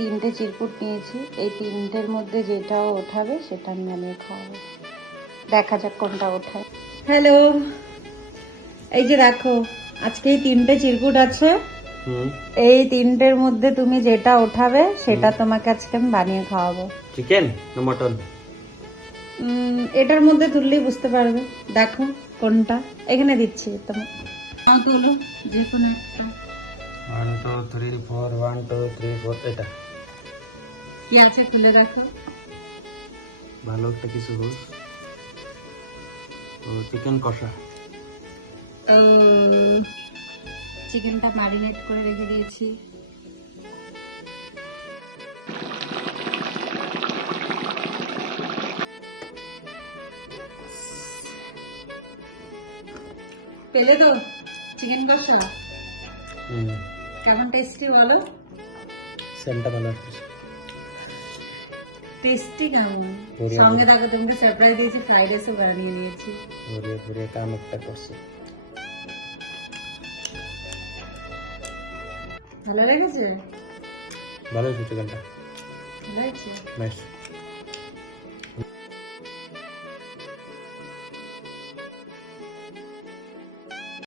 তিনটে চিরকুট নিয়েছি, এই তিনটের মধ্যে যেটা ওঠাবে সেটা আমি বানিয়ে খাওয়াবো। দেখা যাক কোনটা ওঠায়। হ্যালো, এই যে দেখো আজকে এই তিনটে চিরকুট আছে, এই তিনটের মধ্যে তুমি যেটা ওঠাবে সেটা তোমাকে আজকে আমি বানিয়ে খাওয়াবো। চিকেন না মটন? এটার মধ্যে তুললেই বুঝতে পারবে। দেখো কোনটা, এখানে দিচ্ছি তোমার, তুলো যে কোনো একটা। 1 2 3 4 1 2 3 4 এটা কি আছে খুলে দেখো। ভালো একটা কিছু হোক। ও চিকেন কষা। চিকেনটা ম্যারিনেট করে রেখে দিয়েছি। পেলে তো চিকেন কষা কেমন টেস্টি বলো? সেন্টটা ভালো আসছে। টেস্টি কেমন? সঙ্গে দেখো তোমাকে সারপ্রাইজ দিয়েছি, ফ্রাইড রাইসও বানিয়ে নিয়েছি। ঘুরে ঘুরে কাম একটা করছে। ভালো লেগেছে? ভালো হয়েছে চিকেনটা। ভালো লাগছে। নাইস।